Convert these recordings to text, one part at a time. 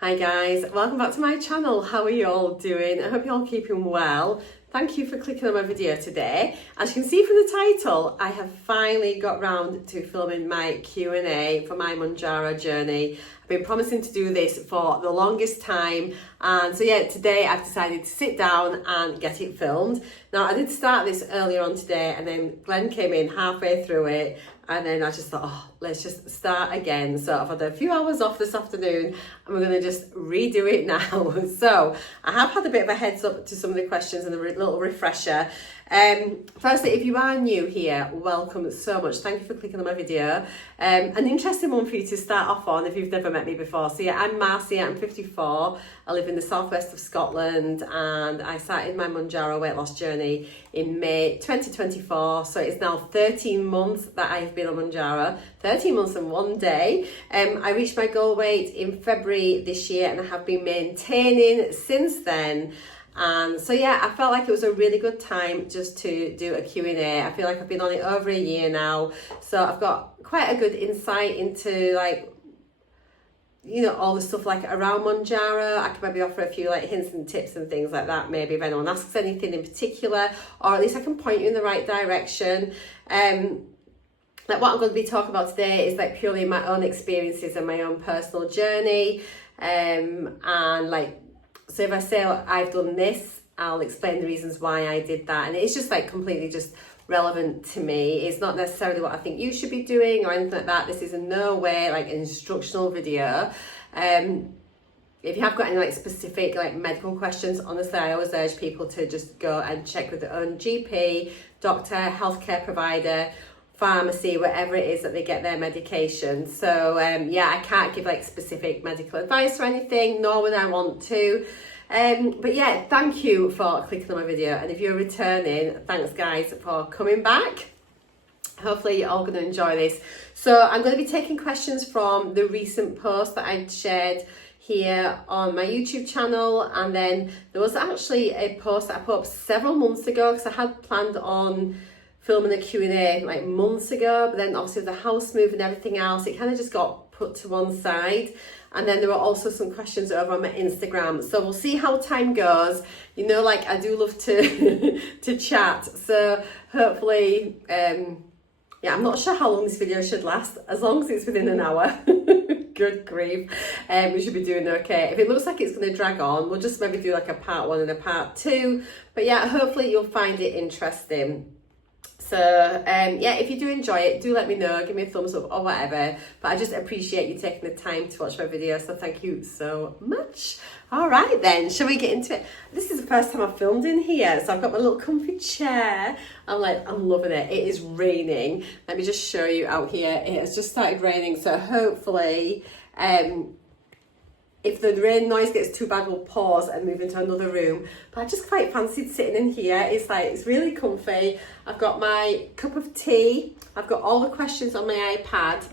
Hi guys, welcome back to my channel. How are you all doing? I hope you're all keeping well. Thank you for clicking on my video today. As you can see from the title, I have finally got round to filming my Q&A for my Mounjaro journey. I've been promising to do this for the longest time, and so yeah, today I've decided to sit down and get it filmed. Now I did start this earlier on today, and then Glenn came in halfway through it, and then I just thought, oh, let's just start again. So I've had a few hours off this afternoon, and we're going to just redo it now. So I have had a bit of a heads up to some of the questions and a little refresher. Firstly, if you are new here, welcome so much. Thank you for clicking on my video. An interesting one for you to start off on if you've never met me before. So yeah, I'm Marcea, I'm 54. I live in the southwest of Scotland, and I started my Mounjaro weight loss journey in May 2024. So it's now 13 months that I've been on Mounjaro, 13 months and 1 day. I reached my goal weight in February this year, and I have been maintaining since then. And so yeah, I felt like it was a really good time just to do a Q&A. I feel like I've been on it over a year now, so I've got quite a good insight into, like, you know, all the stuff like around Mounjaro. I can maybe offer a few like hints and tips and things like that, maybe if anyone asks anything in particular, or at least I can point you in the right direction. Like what I'm going to be talking about today is like purely my own experiences and my own personal journey, and like, so if I say I've done this, I'll explain the reasons why I did that, and it's just like completely just relevant to me. It's not necessarily what I think you should be doing or anything like that. This is in no way like an instructional video. If you have got any like specific like medical questions, honestly, I always urge people to just go and check with their own GP, doctor, healthcare provider, pharmacy, wherever it is that they get their medication. So yeah, I can't give like specific medical advice or anything, nor would I want to. But yeah, thank you for clicking on my video, and if you're returning, thanks guys for coming back. Hopefully you're all going to enjoy this. So I'm going to be taking questions from the recent post that I shared here on my YouTube channel, and then there was actually a post that I put up several months ago, because I had planned on filming a Q&A like months ago, but then obviously with the house move and everything else, it kind of just got put to one side. And then there were also some questions over on my Instagram, so we'll see how time goes. You know, like I do love to to chat, so hopefully yeah, I'm not sure how long this video should last, as long as it's within an hour. Good grief, we should be doing okay. If it looks like it's going to drag on, we'll just maybe do like a part 1 and a part 2, but yeah, hopefully you'll find it interesting. So yeah, if you do enjoy it, do let me know, give me a thumbs up or whatever, but I just appreciate you taking the time to watch my video, so thank you so much. All right then, shall we get into it? This is the first time I've filmed in here, so I've got my little comfy chair. I'm loving it. It is raining. Let me just show you out here. It has just started raining, so hopefully if the rain noise gets too bad, we'll pause and move into another room. But I just quite fancied sitting in here. It's like, it's really comfy. I've got my cup of tea. I've got all the questions on my iPad.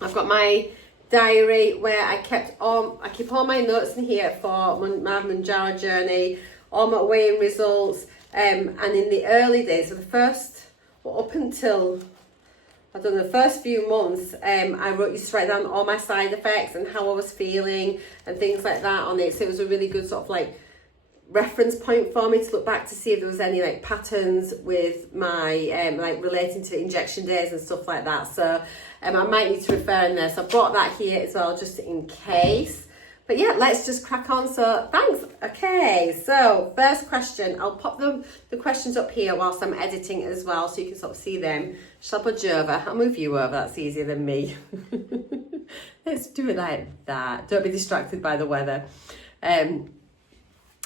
I've got my diary where I keep all my notes in here for my Mounjaro journey, all my weighing results. And in the early days, so the first, well, up until I've done the first few months, I used to write down all my side effects and how I was feeling and things like that on it. So it was a really good sort of like reference point for me to look back to see if there was any like patterns with my like relating to injection days and stuff like that. So I might need to refer in there. So I brought that here as well, just in case. But yeah, let's just crack on. So thanks. Okay, so first question. I'll pop the questions up here whilst I'm editing as well, so you can sort of see them. Shall I put you over? I'll move you over. That's easier than me. Let's do it like that. Don't be distracted by the weather.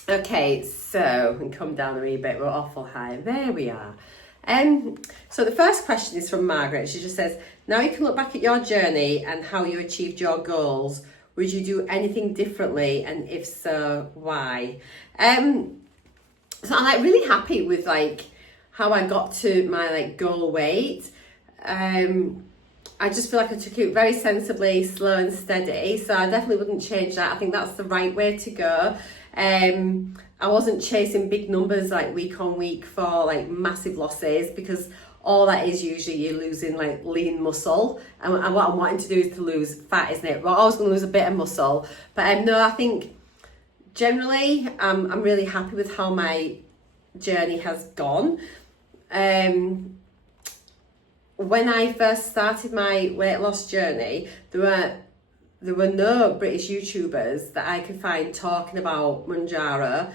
Okay, so and come down a wee bit. We're awful high. There we are. So the first question is from Margaret. She just says, now you can look back at your journey and how you achieved your goals. Would you do anything differently, and if so, why? So I'm like really happy with like how I got to my like goal weight. I just feel like I took it very sensibly, slow and steady. So I definitely wouldn't change that. I think that's the right way to go. I wasn't chasing big numbers like week on week for like massive losses, because all that is usually you're losing like lean muscle, and what I'm wanting to do is to lose fat, isn't it? We're always going to lose a bit of muscle, but no, I think generally I'm really happy with how my journey has gone. When I first started my weight loss journey, there were no British YouTubers that I could find talking about Mounjaro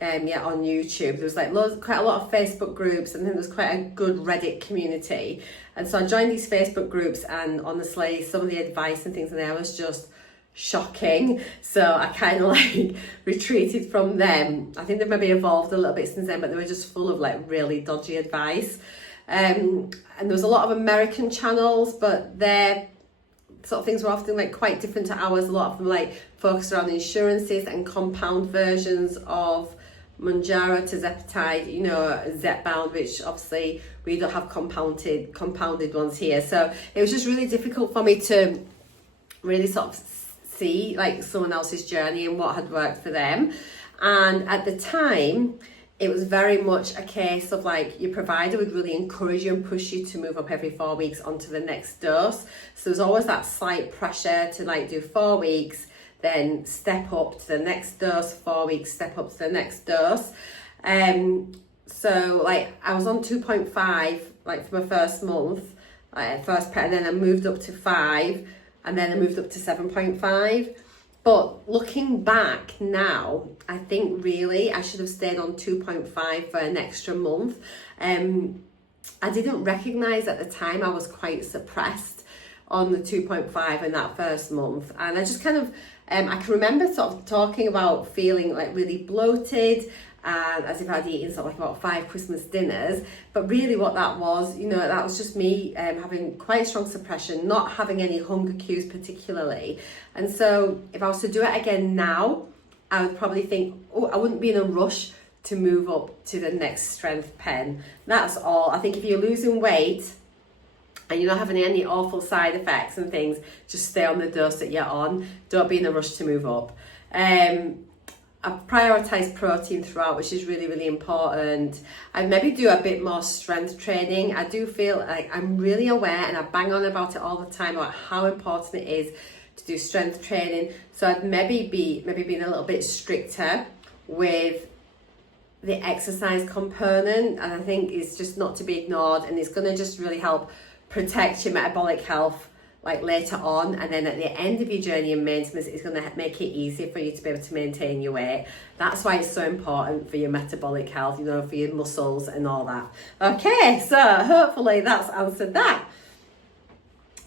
on YouTube. There was like quite a lot of Facebook groups, and then there was quite a good Reddit community. And so I joined these Facebook groups, and honestly, some of the advice and things in there was just shocking. So I kind of like retreated from them. I think they've maybe evolved a little bit since then, but they were just full of like really dodgy advice. And there was a lot of American channels, but their sort of things were often like quite different to ours. A lot of them like focused around insurances and compound versions of Mounjaro, tirzepatide, you know, Zepbound, which obviously we don't have compounded ones here. So it was just really difficult for me to really sort of see like someone else's journey and what had worked for them. And at the time, it was very much a case of like your provider would really encourage you and push you to move up every 4 weeks onto the next dose. So there's always that slight pressure to like do 4 weeks, then step up to the next dose, 4 weeks, step up to the next dose. So like I was on 2.5 like for my first month, and then I moved up to 5, and then I moved up to 7.5. But looking back now, I think really I should have stayed on 2.5 for an extra month. I didn't recognise at the time I was quite suppressed on the 2.5 in that first month. And I just kind of, I can remember sort of talking about feeling like really bloated, and as if I'd eaten sort of like about 5 Christmas dinners. But really what that was, you know, that was just me having quite strong suppression, not having any hunger cues particularly. And so if I was to do it again now, I would probably think, oh, I wouldn't be in a rush to move up to the next strength pen. That's all. I think if you're losing weight and you're not having any awful side effects and things, just stay on the dose that you're on. Don't be in a rush to move up. I've prioritised protein throughout, which is really, really important. I maybe do a bit more strength training. I do feel like I'm really aware, and I bang on about it all the time, about how important it is to do strength training. So I'd maybe being a little bit stricter with the exercise component, and I think it's just not to be ignored, and it's going to just really help protect your metabolic health like later on, and then at the end of your journey in maintenance, it's going to make it easier for you to be able to maintain your weight. That's why it's so important for your metabolic health, you know, for your muscles and all that. Okay, so hopefully that's answered that.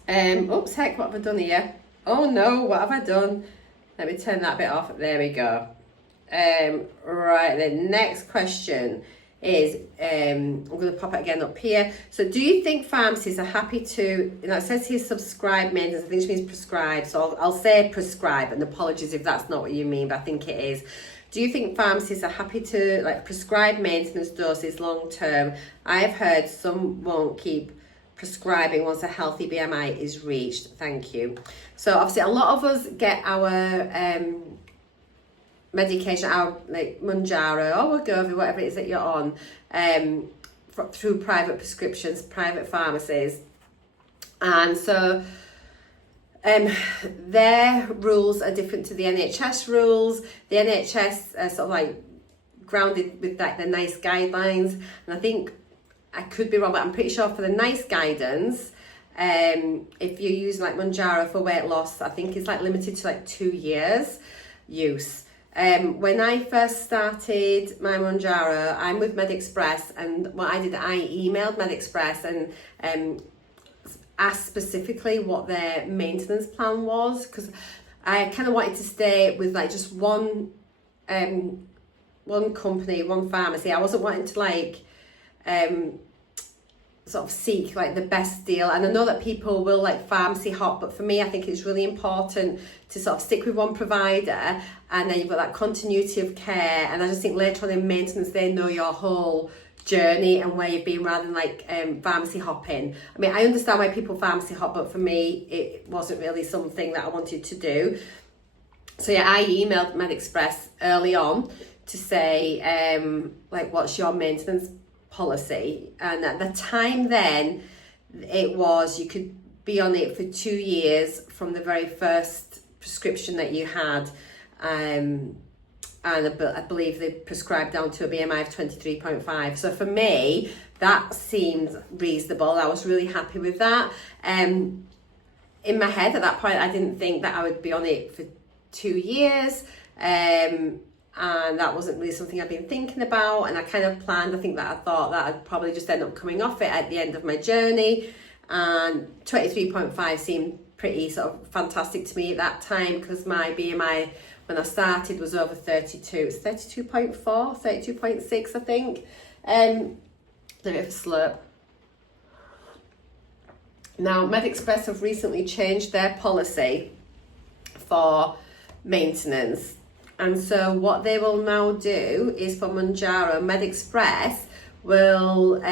Oops, heck, what have I done here? Oh no, what have I done? Let me turn that bit off. There we go. Right, the next question is, I'm going to pop it again up here. So do you think pharmacies are happy to, you know, it says here subscribe maintenance, I think it means prescribe, so I'll say prescribe, and apologies if that's not what you mean, but I think it is. Do you think pharmacies are happy to like prescribe maintenance doses long term? I have heard some won't keep prescribing once a healthy BMI is reached. Thank you. So obviously a lot of us get our medication, our like Mounjaro or Wegovy, whatever it is that you're on, through private prescriptions, private pharmacies. And so their rules are different to the NHS rules. The NHS are sort of like grounded with like the NICE guidelines, and I think, I could be wrong, but I'm pretty sure for the NICE guidance, if you're using like Mounjaro for weight loss, I think it's like limited to like 2 years use. When I first started my Mounjaro, I'm with MedExpress, and what I did, I emailed MedExpress and asked specifically what their maintenance plan was, because I kind of wanted to stay with like just one company, one pharmacy. I wasn't wanting to like sort of seek like the best deal, and I know that people will like pharmacy hop, but for me I think it's really important to sort of stick with one provider, and then you've got that continuity of care. And I just think later on in maintenance they know your whole journey and where you've been, rather than like pharmacy hopping. I mean, I understand why people pharmacy hop, but for me it wasn't really something that I wanted to do. So yeah, I emailed MedExpress early on to say like, what's your maintenance plan? What do you recommend? And they said, oh, we don't really have one. So I kind of like, I just think it's really important to stick with one provider, and then you've got that continuity of care, and I just think later on in maintenance they know your whole journey and where you've been, rather than like pharmacy hopping. I mean, I understand why people pharmacy hop, but for me it wasn't really something that I wanted to do. So yeah, I emailed MedExpress early on to say policy, and at the time then it was you could be on it for 2 years from the very first prescription that you had, and I believe they prescribed down to a BMI of 23.5. So for me, that seemed reasonable. I was really happy with that. In my head at that point, I didn't think that I would be on it for 2 years. And that wasn't really something I'd been thinking about. And I kind of planned, I thought that I'd probably just end up coming off it at the end of my journey. And 23.5 seemed pretty sort of fantastic to me at that time, because my BMI when I started was over 32. It's 32.4, 32.6, I think. A bit of a slurp. Now, MedExpress have recently changed their policy for maintenance. And so what they will now do is for Mounjaro, MedExpress will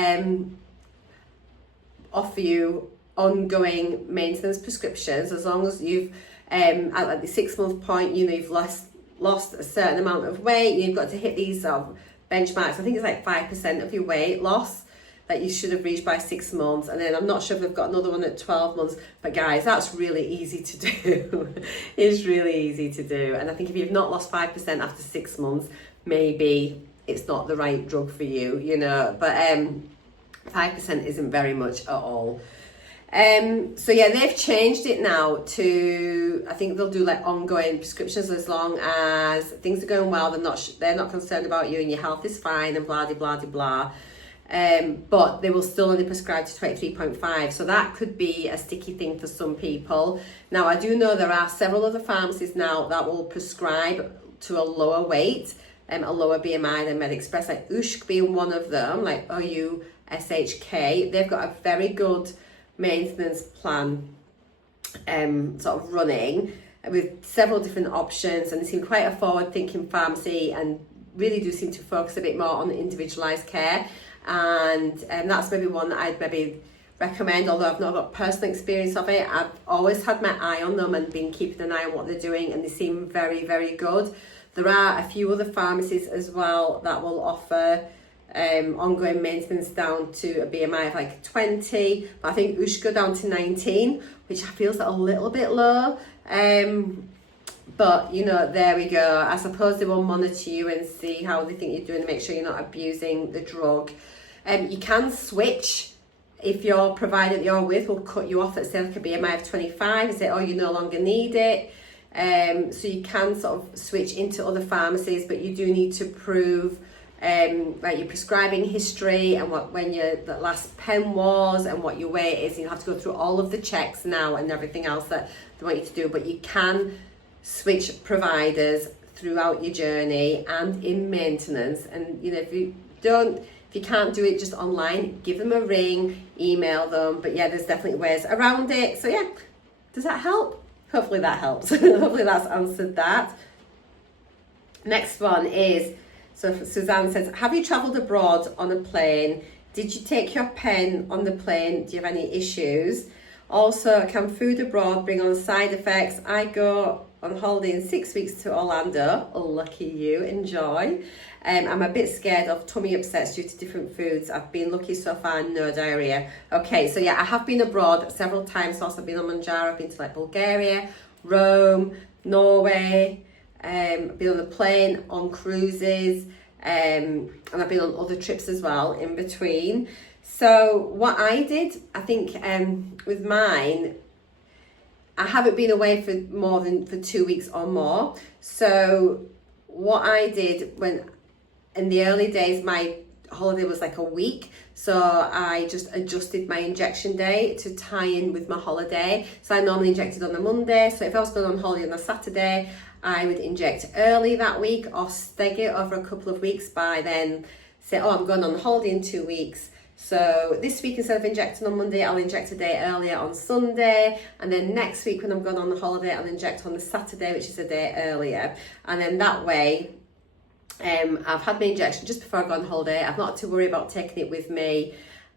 offer you ongoing maintenance prescriptions as long as you've at like the 6 month point, you've lost a certain amount of weight. You've got to hit these benchmarks. I think it's like 5% of your weight loss that you should have reached by 6 months. And then I'm not sure if they've got another one at 12 months, but guys, that's really easy to do. It's really easy to do. And I think if you've not lost 5% after 6 months, maybe it's not the right drug for you, but 5% isn't very much at all. So yeah, they've changed it now to, I think they'll do like ongoing prescriptions as long as things are going well. They're not concerned about you and your health is fine and blah, blah, blah, blah. But they will still only prescribe to 23.5. So that could be a sticky thing for some people. Now, I do know there are several other pharmacies now that will prescribe to a lower weight, a lower BMI than MedExpress, like Ushk being one of them, like OUSHK. They've got a very good maintenance plan sort of running with several different options, and they seem quite a forward-thinking pharmacy and really do seem to focus a bit more on individualised care. And that's maybe one that I'd maybe recommend, although I've not got personal experience of it. I've always had my eye on them and been keeping an eye on what they're doing, and they seem very, very good. There are a few other pharmacies as well that will offer ongoing maintenance down to a BMI of like 20, but I think Ush go down to 19, which feels a little bit low. But there we go. I suppose they will monitor you and see how they think you're doing, and make sure you're not abusing the drug. You can switch if your provider that you're with will cut you off at say like a BMI of 25 and say, oh, you no longer need it. So you can sort of switch into other pharmacies, but you do need to prove like your prescribing history and when your last pen was and what your weight is. You have to go through all of the checks now and everything else that they want you to do, but you can switch providers throughout your journey and in maintenance. And if you can't do it just online, give them a ring, email them. But yeah, there's definitely ways around it. So yeah, does that help? Hopefully that helps. Hopefully that's answered that. Next one is, so Suzanne says, have you travelled abroad on a plane? Did you take your pen on the plane? Do you have any issues? Also, can food abroad bring on side effects? I go on holiday in 6 weeks to Orlando. Oh, lucky you, enjoy. I'm a bit scared of tummy upsets due to different foods. I've been lucky so far, no diarrhea. Okay, so yeah, I have been abroad several times. Also, I've been on Mounjaro. I've been to like Bulgaria, Rome, Norway. I've been on a plane, on cruises, and I've been on other trips as well in between. So what I did, I think with mine, I haven't been away for more than 2 weeks or more. So what I did in the early days, my holiday was like a week. So I just adjusted my injection day to tie in with my holiday. So I normally injected on a Monday. So if I was going on holiday on a Saturday, I would inject early that week or steg it over a couple of weeks by then say, oh, I'm going on holiday in 2 weeks. So this week, instead of injecting on Monday, I'll inject a day earlier on Sunday. And then next week when I'm going on the holiday, I'll inject on the Saturday, which is a day earlier. And then that way, I've had my injection just before I go on holiday. I've not had to worry about taking it with me.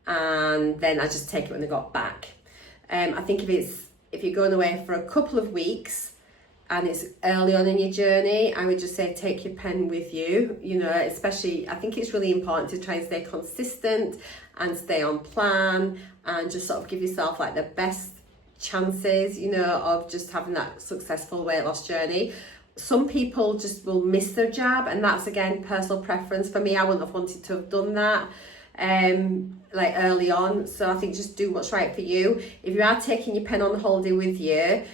And then I just take it when I got back. I think if you're going away for a couple of weeks, and it's early on in your journey, I would just say take your pen with you, you know, especially I think it's really important to try and stay consistent and stay on plan and just sort of give yourself like the best chances, you know, of just having that successful weight loss journey. Some people just will miss their jab, and that's again personal preference. For me, I wouldn't have wanted to have done that like early on, so I think just do what's right for you. If you are taking your pen on holiday with you,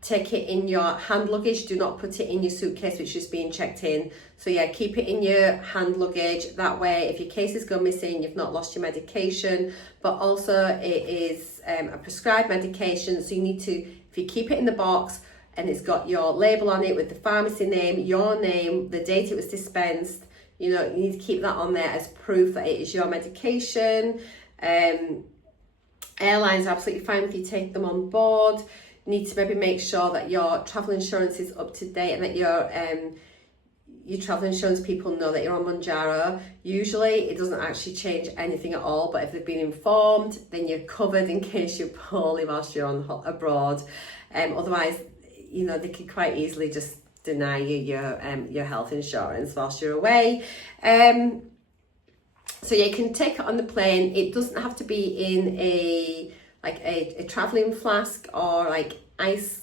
take it in your hand luggage. Do not put it in your suitcase which is being checked in. So yeah, keep it in your hand luggage. That way, if your cases go missing, you've not lost your medication. But also it is a prescribed medication, so you need to, if you keep it in the box and it's got your label on it with the pharmacy name, your name, the date it was dispensed, you know, you need to keep that on there as proof that it is your medication. Airlines are absolutely fine if you take them on board. You need to maybe make sure that your travel insurance is up to date and that your travel insurance people know that you're on Mounjaro. Usually it doesn't actually change anything at all, but if they've been informed, then you're covered in case you're poorly whilst you're on abroad. Otherwise, you know, they could quite easily just deny you your health insurance whilst you're away. So yeah, you can take it on the plane. It doesn't have to be in a traveling flask or like ice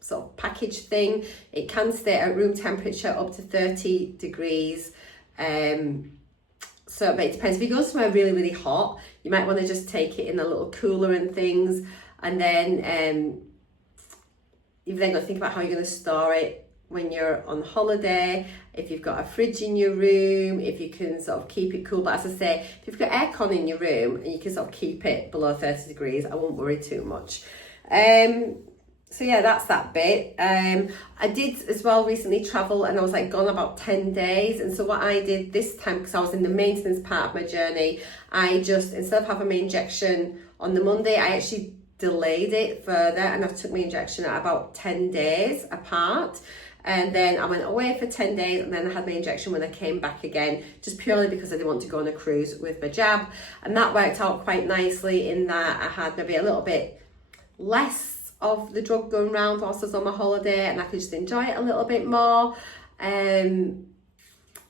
sort of package thing. It can stay at room temperature up to 30 degrees. So but it depends. If you go somewhere really, really hot, you might want to just take it in a little cooler and things, and then you've then got to think about how you're going to store it when you're on holiday. If you've got a fridge in your room, if you can sort of keep it cool. But as I say, if you've got aircon in your room and you can sort of keep it below 30 degrees, I won't worry too much. So yeah, that's that bit. I did as well recently travel, and I was like gone about 10 days. And so what I did this time, because I was in the maintenance part of my journey, I just, instead of having my injection on the Monday, I actually delayed it further, and I took my injection at about 10 days apart. And then I went away for 10 days, and then I had my injection when I came back again, just purely because I didn't want to go on a cruise with my jab. And that worked out quite nicely in that I had maybe a little bit less of the drug going round whilst I was on my holiday, and I could just enjoy it a little bit more. And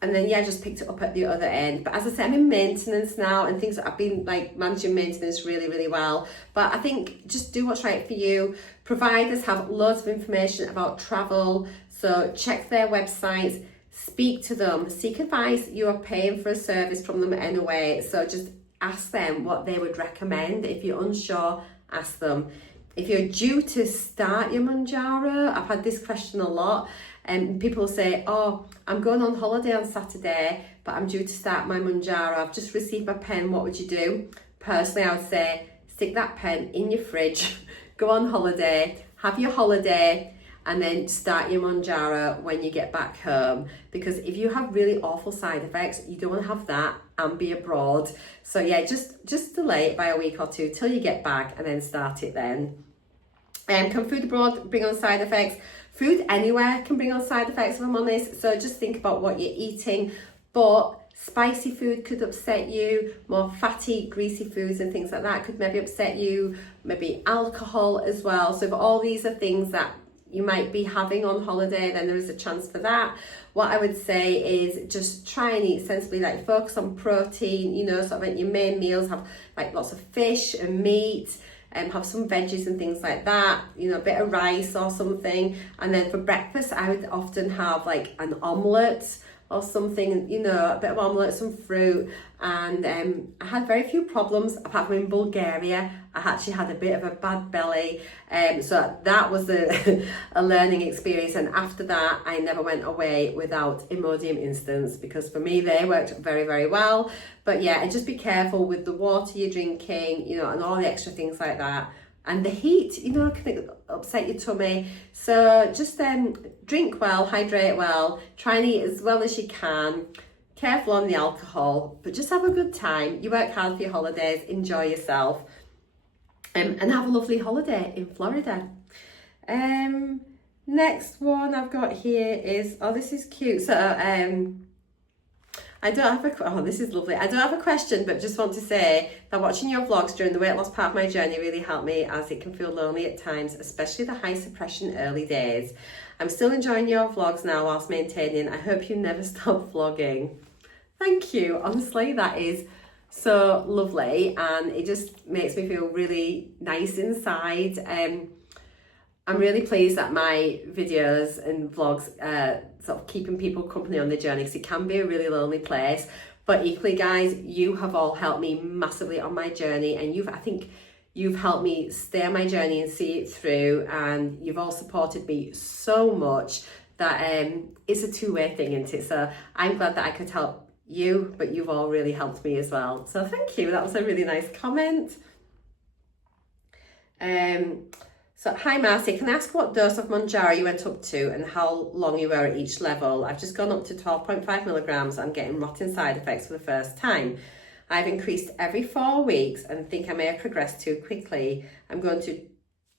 then yeah, I just picked it up at the other end. But as I said, I'm in maintenance now, and things, I've been like managing maintenance really, really well. But I think just do what's right for you. Providers have loads of information about travel, so check their websites, speak to them, seek advice. You are paying for a service from them anyway, so just ask them what they would recommend. If you're unsure, ask them. If you're due to start your Mounjaro, I've had this question a lot, and people say, oh, I'm going on holiday on Saturday, but I'm due to start my Mounjaro. I've just received my pen, what would you do? Personally, I would say, stick that pen in your fridge, go on holiday, have your holiday, and then start your Mounjaro when you get back home. Because if you have really awful side effects, you don't want to have that and be abroad. So yeah, just delay it by a week or two till you get back, and then start it then. Can food abroad bring on side effects? Food anywhere can bring on side effects, if I'm honest. So just think about what you're eating. But spicy food could upset you. More fatty, greasy foods and things like that could maybe upset you. Maybe alcohol as well. So if all these are things that you might be having on holiday, then there is a chance for that. What I would say is just try and eat sensibly, like focus on protein, you know, sort of at your main meals, have like lots of fish and meat, and have some veggies and things like that, you know, a bit of rice or something. And then for breakfast, I would often have like an omelette or something, you know, a bit of omelette, some fruit. And I had very few problems, apart from in Bulgaria. I actually had a bit of a bad belly. So that was a learning experience. And after that, I never went away without Imodium Instants, because for me, they worked very, very well. But yeah, and just be careful with the water you're drinking, you know, and all the extra things like that. And the heat, you know, can upset your tummy. So just drink well, hydrate well, try and eat as well as you can. Careful on the alcohol, but just have a good time. You work hard for your holidays, enjoy yourself, and have a lovely holiday in Florida. Next one I've got here is, oh, this is cute. So I I don't have a, oh, this is lovely. I don't have a question, but just want to say that watching your vlogs during the weight loss part of my journey really helped me, as it can feel lonely at times, especially the high suppression early days. I'm still enjoying your vlogs now whilst maintaining. I hope you never stop vlogging. Thank you. Honestly, that is so lovely, and it just makes me feel really nice inside. I'm really pleased that my videos and vlogs sort of keeping people company on their journey, because it can be a really lonely place. But equally, guys, you have all helped me massively on my journey, and I think you've helped me stay on my journey and see it through, and you've all supported me so much that it's a two-way thing, isn't it? So I'm glad that I could help you, but you've all really helped me as well. So thank you. That was a really nice comment. So, hi Marcea, can I ask what dose of Mounjaro you went up to and how long you were at each level? I've just gone up to 12.5 milligrams. I'm getting rotten side effects for the first time. I've increased every 4 weeks and think I may have progressed too quickly. I'm going to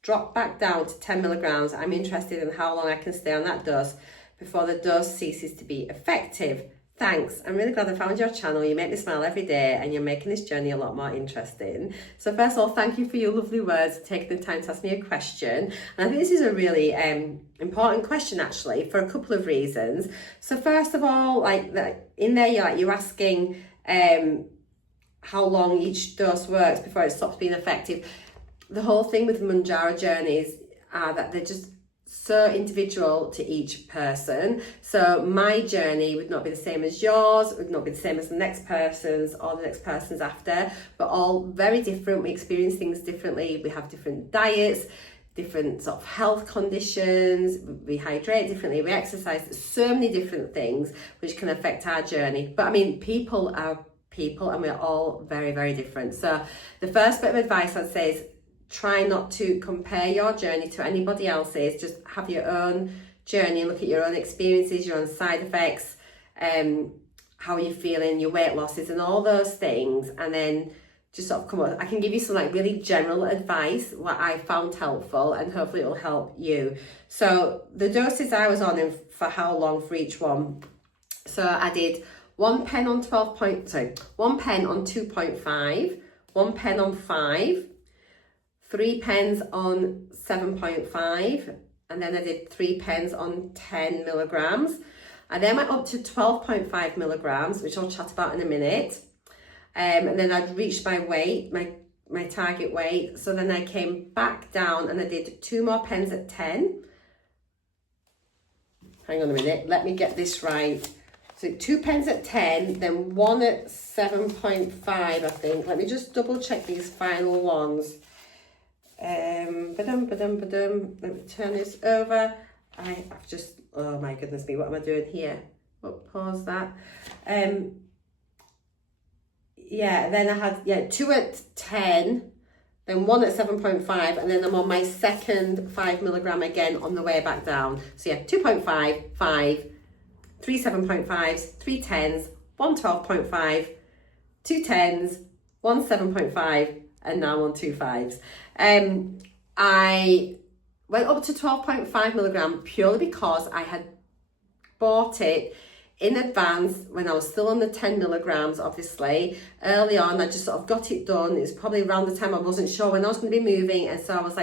drop back down to 10 milligrams. I'm interested in how long I can stay on that dose before the dose ceases to be effective. Thanks. I'm really glad I found your channel. You make me smile every day and you're making this journey a lot more interesting. So first of all, thank you for your lovely words, taking the time to ask me a question. And I think this is a really important question actually, for a couple of reasons. So first of all, in there you're asking how long each dose works before it stops being effective. The whole thing with Mounjaro journeys are that they're just so individual to each person. So my journey would not be the same as yours, would not be the same as the next person's or the next person's after, but all very different. We experience things differently. We have different diets, different sort of health conditions, we hydrate differently, we exercise. There's so many different things which can affect our journey. But I mean, people are people and we're all very, very different. So the first bit of advice I'd say is try not to compare your journey to anybody else's. Just have your own journey and look at your own experiences, your own side effects, how you're feeling, your weight losses and all those things, and then just sort of come up. I can give you some really general advice, what I found helpful, and hopefully it will help you. So the doses I was on and for how long for each one. So I did 1 pen on 1 pen on 2.5, 1 pen on 5, 3 pens on 7.5, and then I did 3 pens on 10 milligrams. I then went up to 12.5 milligrams, which I'll chat about in a minute. And then I'd reached my weight, my target weight. So then I came back down and I did 2 more pens at 10. Hang on a minute, let me get this right. So 2 pens at 10, then 1 at 7.5, I think. Let me just double check these final ones. Let me turn this over. I've just, oh my goodness me, what am I doing here? Oh, pause that. Yeah, then I had 2 at 10, then 1 at 7.5, and then I'm on my second 5 milligram again on the way back down. So yeah, 2.5, 5, 3 7.5s, 3 10s, 1 12.5, 2 10s, 1 7.5, and now on 2 5s. I went up to 12.5 milligram purely because I had bought it in advance when I was still on the 10 milligrams, obviously. Early on, I just sort of got it done. It was probably around the time I wasn't sure when I was going to be moving, and so I was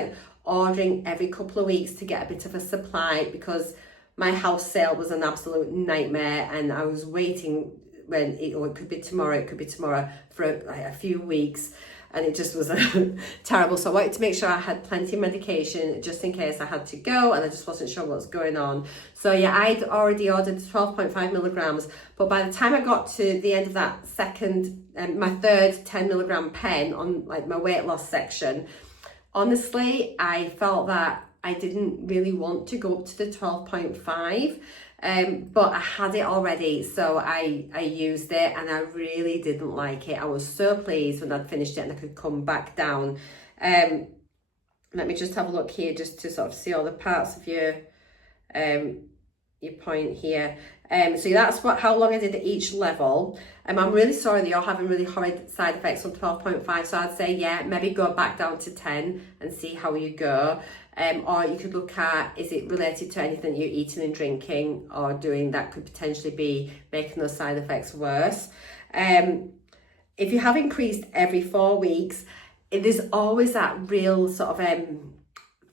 ordering every couple of weeks to get a bit of a supply, because my house sale was an absolute nightmare, and I was waiting when it could be tomorrow, for a few weeks, and it just was terrible. So I wanted to make sure I had plenty of medication just in case I had to go, and I just wasn't sure what was going on. So yeah, I'd already ordered 12.5 milligrams, but by the time I got to the end of that my third 10 milligram pen on my weight loss section, honestly, I felt that I didn't really want to go up to the 12.5, but I had it already, so I used it, and I really didn't like it. I was so pleased when I'd finished it and I could come back down. Let me just have a look here just to sort of see all the parts of your point here. So that's how long I did at each level. I'm really sorry that you're having really horrid side effects on 12.5, so I'd say, yeah, maybe go back down to 10 and see how you go. or you could look at, is it related to anything you're eating and drinking or doing that could potentially be making those side effects worse. If you have increased every 4 weeks, there's always that real sort of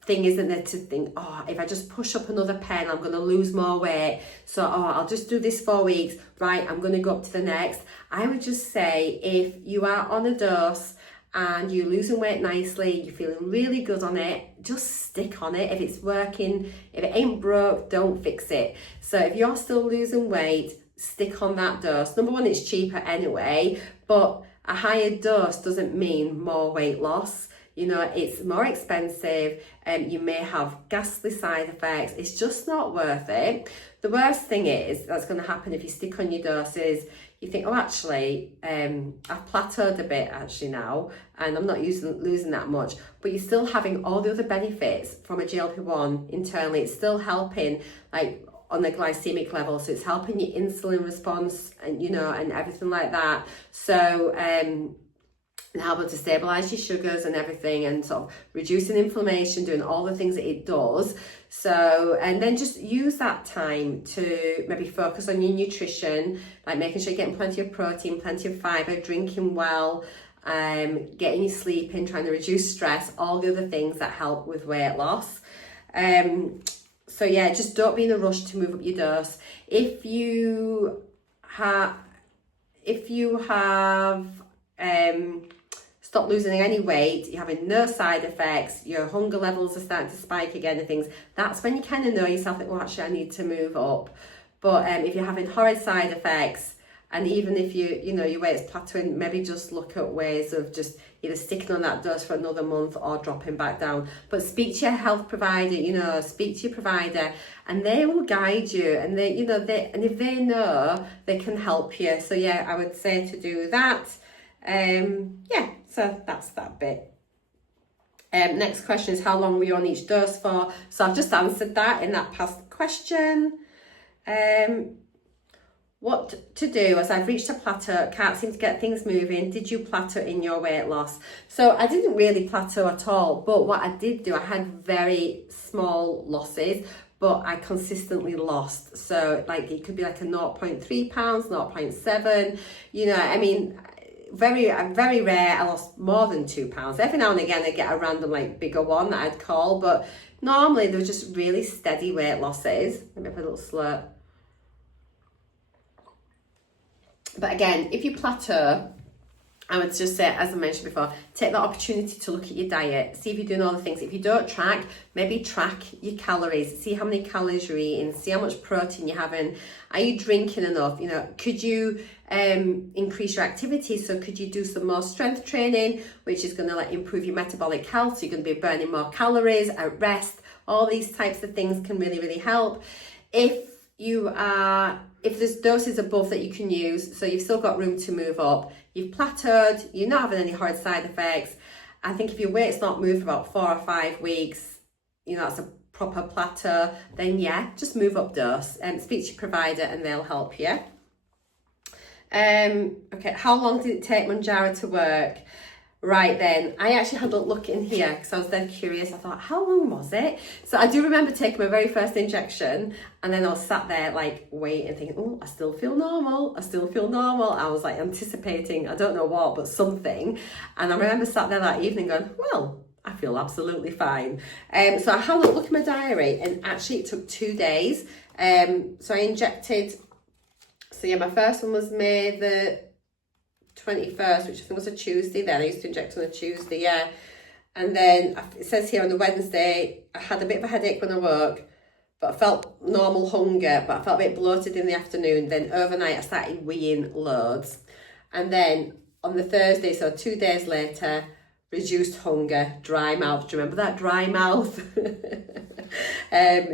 thing, isn't there, to think, oh, if I just push up another pen, I'm going to lose more weight. So, I'll just do this 4 weeks. Right, I'm going to go up to the next. I would just say, if you are on a dose and you're losing weight nicely, you're feeling really good on it, just stick on it. If it's working, if it ain't broke, don't fix it. So if you're still losing weight, stick on that dose. Number one, it's cheaper anyway, but a higher dose doesn't mean more weight loss. You know, it's more expensive and you may have ghastly side effects. It's just not worth it. The worst thing is that's going to happen if you stick on your doses. You think, oh, actually, I've plateaued a bit actually now, and I'm not losing that much. But you're still having all the other benefits from a GLP-1 internally. It's still helping, like, on the glycemic level, so it's helping your insulin response and, you know, and everything like that. So and helping to stabilize your sugars and everything, and sort of reducing inflammation, doing all the things that it does. So, and then just use that time to maybe focus on your nutrition, like making sure you're getting plenty of protein, plenty of fiber, drinking well, getting your sleep in, trying to reduce stress, all the other things that help with weight loss. So yeah, just don't be in a rush to move up your dose. If you have stopped losing any weight, you're having no side effects, your hunger levels are starting to spike again and things, that's when you kind of know yourself that, well, actually I need to move up. But if you're having horrid side effects, and even if you know your weight's plateauing, maybe just look at ways of just either sticking on that dose for another month or dropping back down. But speak to your health provider, you know, speak to your provider, and they will guide you, and they, you know, and if they know, they can help you. So yeah, I would say to do that. Yeah, so that's that bit. Next question is, how long were you on each dose for? So I've just answered that in that past question. What to do as I've reached a plateau, can't seem to get things moving. Did you plateau in your weight loss? So I didn't really plateau at all, but what I did do, I had very small losses, but I consistently lost. So like it could be like a 0.3 pounds, 0.7, you know, I mean, very rare I lost more than 2 pounds. Every now and again I get a random like bigger one that I'd call, but normally they were just really steady weight losses. Let me have a little slurp. But again, if you plateau, I would just say, as I mentioned before, take the opportunity to look at your diet, see if you're doing all the things. If you don't track, maybe track your calories, see how many calories you're eating, see how much protein you're having. Are you drinking enough? You know, could you increase your activity? So could you do some more strength training, which is going to like improve your metabolic health? So you're going to be burning more calories at rest. All these types of things can really, really help. If there's doses above that you can use, so you've still got room to move up, you've plateaued, you're not having any horrid side effects. I think if your weight's not moved for about 4 or 5 weeks, you know, that's a proper plateau, then yeah, just move up dose and speak to your provider and they'll help you. Okay, how long did it take Mounjaro to work? Right then, I actually had a look in here because I was then curious. I thought, how long was it? So I do remember taking my very first injection, and then I was sat there like waiting, thinking, oh, I still feel normal. I still feel normal. I was like anticipating, I don't know what, but something. And I remember sat there that evening going, well, I feel absolutely fine. So I had a look at my diary, and actually it took 2 days. So I injected, so yeah, my first one was May the 21st, which I think was a Tuesday then. I used to inject on a Tuesday, yeah. And then it says here on the Wednesday, I had a bit of a headache when I woke, but I felt normal hunger, but I felt a bit bloated in the afternoon. Then overnight, I started weeing loads. And then on the Thursday, so 2 days later, reduced hunger, dry mouth. Do you remember that dry mouth?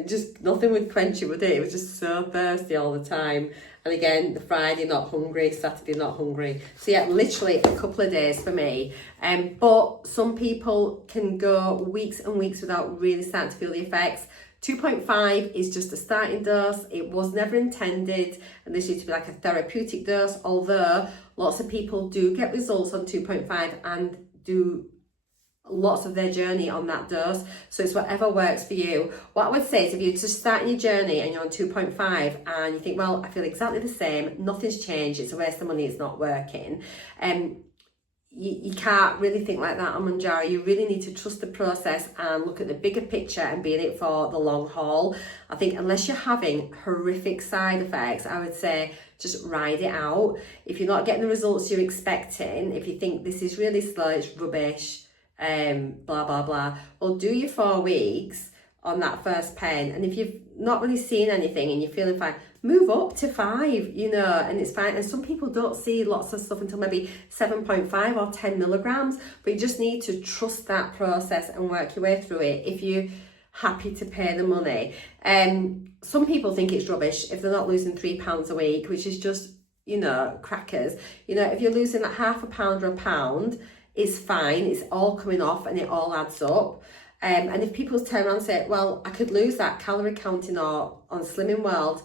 Just nothing would quench you, would it? It was just so thirsty all the time. And again, the Friday not hungry, Saturday not hungry. So yeah, literally a couple of days for me. But some people can go weeks and weeks without really starting to feel the effects. 2.5 is just a starting dose. It was never intended, and this used to be like a therapeutic dose, although lots of people do get results on 2.5 and do lots of their journey on that dose. So it's whatever works for you. What I would say is if you're just starting your journey and you're on 2.5 and you think, well, I feel exactly the same, nothing's changed, it's a waste of money, it's not working, you can't really think like that on Mounjaro. You really need to trust the process and look at the bigger picture and be in it for the long haul. I think unless you're having horrific side effects, I would say just ride it out. If you're not getting the results you're expecting, if you think this is really slow, it's rubbish, blah, blah, blah, well, do your 4 weeks on that first pen. And if you've not really seen anything and you're feeling fine, move up to 5, you know, and it's fine. And some people don't see lots of stuff until maybe 7.5 or 10 milligrams, but you just need to trust that process and work your way through it if you're happy to pay the money. Some people think it's rubbish if they're not losing £3 a week, which is just, you know, crackers. You know, if you're losing like half a pound or a pound, it's fine. It's all coming off and it all adds up. And if people turn around and say, well, I could lose that calorie counting or on Slimming World,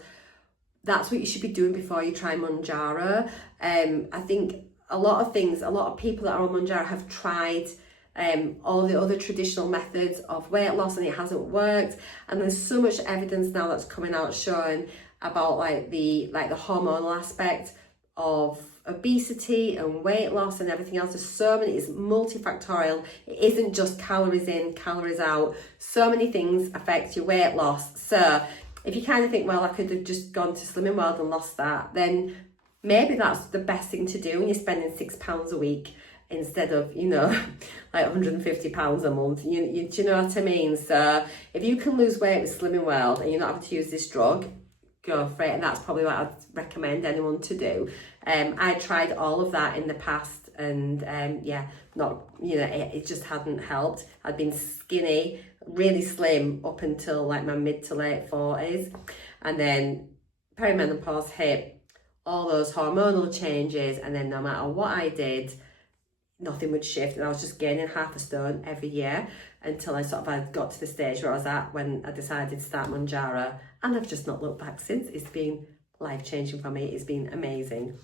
that's what you should be doing before you try Mounjaro. I think a lot of people that are on Mounjaro have tried all the other traditional methods of weight loss and it hasn't worked. And there's so much evidence now that's coming out showing about the hormonal aspect of obesity and weight loss and everything else. There's so many, it's multifactorial. It isn't just calories in, calories out. So many things affect your weight loss. So if you kind of think, well, I could have just gone to Slimming World and lost that, then maybe that's the best thing to do when you're spending £6 a week instead of, you know, like £150 a month. Do you know what I mean? So if you can lose weight with Slimming World and you're not having to use this drug, go for it. And that's probably what I'd recommend anyone to do. I tried all of that in the past and it just hadn't helped. I'd been skinny, really slim up until like my mid to late 40s, and then perimenopause hit, all those hormonal changes, and then no matter what I did, nothing would shift, and I was just gaining half a stone every year until I got to the stage where I was at when I decided to start Mounjaro, and I've just not looked back since. It's been life-changing for me. It's been amazing.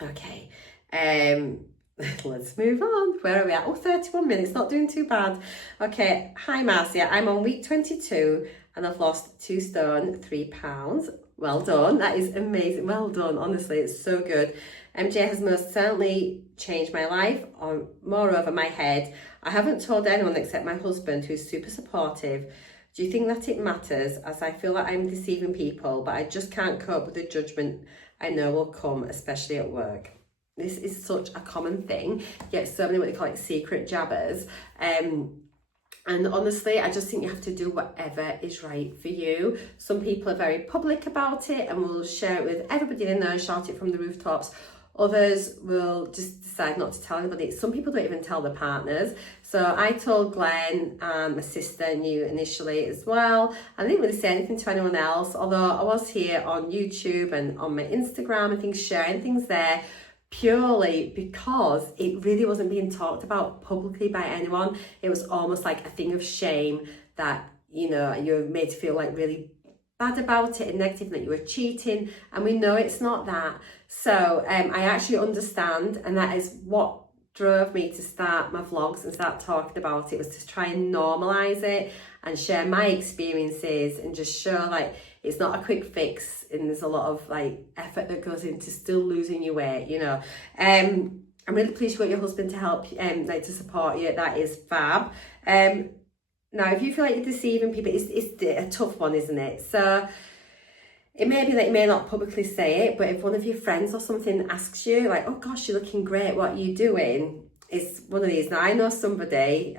Okay, let's move on. Where are we at? Oh, 31 minutes, not doing too bad. Okay, hi Marcea, I'm on week 22 and I've lost 2 stone, 3 pounds. Well done, that is amazing. Well done, honestly, it's so good. MJ has most certainly changed my life, or moreover my head. I haven't told anyone except my husband, who's super supportive. Do you think that it matters, as I feel like I'm deceiving people, but I just can't cope with the judgment I know will come, especially at work? This is such a common thing. You get so many what they call secret jabbers. And honestly, I just think you have to do whatever is right for you. Some people are very public about it and will share it with everybody they know, shout it from the rooftops. Others will just decide not to tell anybody. Some people don't even tell their partners. So I told Glenn, and my sister knew initially as well. I didn't really say anything to anyone else, although I was here on YouTube and on my Instagram and things, sharing things there, purely because it really wasn't being talked about publicly by anyone. It was almost like a thing of shame that, you know, you're made to feel like really bad about it and negative, that you were cheating, and we know it's not that. So I actually understand, and that is what drove me to start my vlogs and start talking about it, was to try and normalize it and share my experiences and just show like it's not a quick fix and there's a lot of like effort that goes into still losing your weight, you know. I'm really pleased you got your husband to help, like to support you. That is fab. Now, if you feel like you're deceiving people, it's a tough one, isn't it? So it may be that you may not publicly say it, but if one of your friends or something asks you, like, oh gosh, you're looking great, what are you doing? It's one of these. Now, I know somebody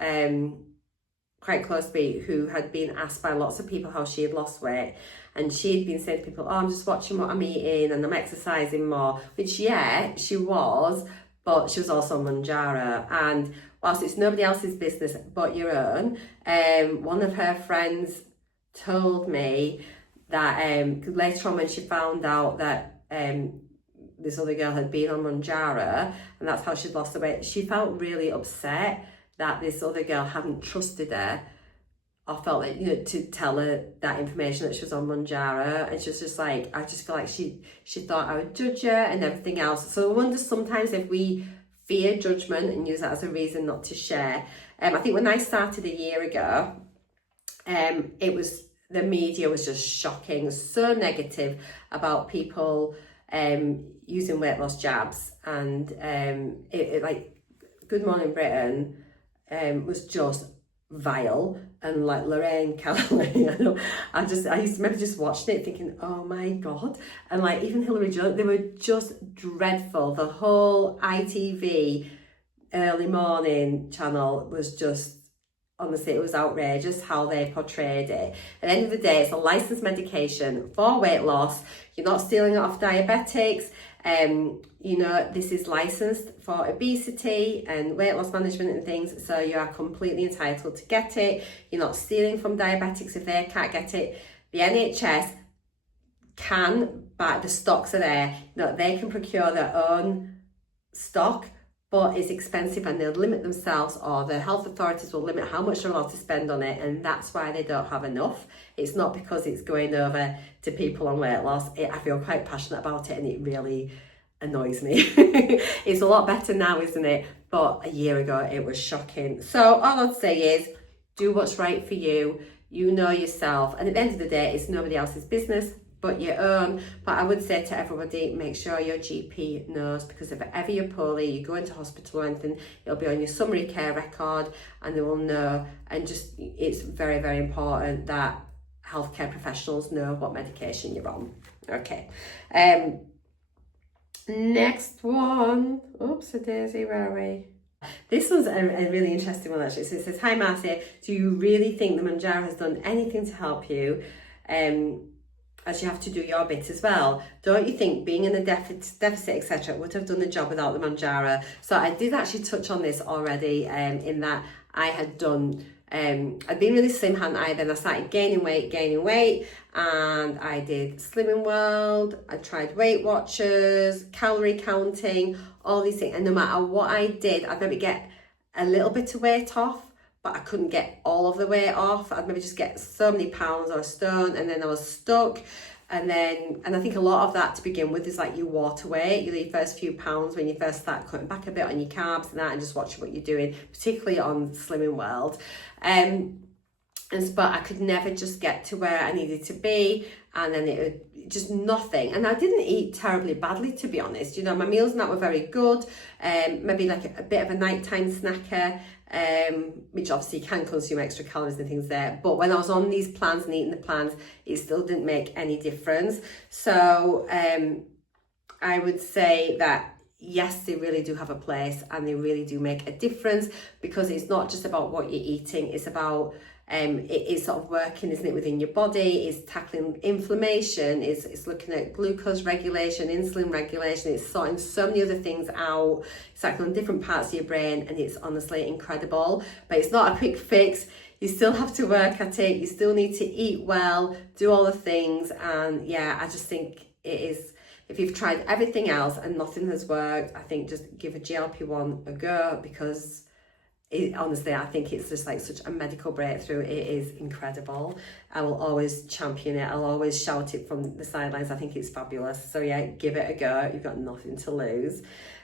quite close to me who had been asked by lots of people how she had lost weight, and she'd been saying to people, oh, I'm just watching what I'm eating and I'm exercising more, which, yeah, she was, but she was also on Mounjaro. And whilst it's nobody else's business but your own, one of her friends told me that later on when she found out that this other girl had been on Mounjaro and that's how she'd lost the weight, she felt really upset that this other girl hadn't trusted her or felt like, you know, to tell her that information that she was on Mounjaro. And she was just like, I just feel like she thought I would judge her and everything else. So I wonder sometimes if we fear judgment and use that as a reason not to share. I think when I started a year ago, the media was just shocking, so negative about people using weight loss jabs, and like Good Morning Britain was just vile, and like Lorraine Kelly, I used to remember just watching it thinking, oh my god, and like even Hillary Jones, they were just dreadful. The whole ITV early morning channel was just, honestly, it was outrageous how they portrayed it. At the end of the day, it's a licensed medication for weight loss. You're not stealing it off diabetics. You know, this is licensed for obesity and weight loss management and things, so you are completely entitled to get it. You're not stealing from diabetics if they can't get it. The NHS can, but the stocks are there. You know, they can procure their own stock, but it's expensive, and they'll limit themselves, or the health authorities will limit how much they're allowed to spend on it, and that's why they don't have enough. It's not because it's going over to people on weight loss. I feel quite passionate about it, and it really annoys me. It's a lot better now, isn't it? But a year ago, it was shocking. So all I'd say is, do what's right for you. You know yourself, and at the end of the day, it's nobody else's business but your own. But I would say to everybody, make sure your GP knows, because if ever you're poorly, you go into hospital or anything, it'll be on your summary care record, and they will know. And just, it's very, very important that healthcare professionals know what medication you're on. Okay. Next one. Oops, a daisy, where are we? This one's a really interesting one, actually. So it says, hi Marcea, do you really think the Mounjaro has done anything to help you? As you have to do your bit as well. Don't you think being in a deficit, etc., would have done the job without the Mounjaro? So I did actually touch on this already, in that I had done, I'd been really slim, hadn't I? Then I started gaining weight, and I did Slimming World, I tried Weight Watchers, calorie counting, all these things, and no matter what I did, I'd maybe get a little bit of weight off, but I couldn't get all of the weight off. I'd maybe just get so many pounds or a stone, and then I was stuck. And I think a lot of that to begin with is like your water weight, your first few pounds when you first start cutting back a bit on your carbs and that, and just watching what you're doing, particularly on Slimming World. But I could never just get to where I needed to be, and then it would just nothing. And I didn't eat terribly badly, to be honest. You know, my meals and that were very good. Maybe like a bit of a nighttime snacker, which obviously can consume extra calories and things there. But when I was on these plans and eating the plans, it still didn't make any difference. So I would say that yes, they really do have a place, and they really do make a difference, because it's not just about what you're eating, it's about it's sort of working, isn't it, within your body, it's tackling inflammation, it's looking at glucose regulation, insulin regulation, it's sorting so many other things out, it's tackling different parts of your brain, and it's honestly incredible. But it's not a quick fix. You still have to work at it, you still need to eat well, do all the things, and yeah, I just think it is, if you've tried everything else and nothing has worked, I think just give a GLP-1 a go, because honestly, I think it's just like such a medical breakthrough. It is incredible. I will always champion it. I'll always shout it from the sidelines. I think it's fabulous. So yeah, give it a go. You've got nothing to lose.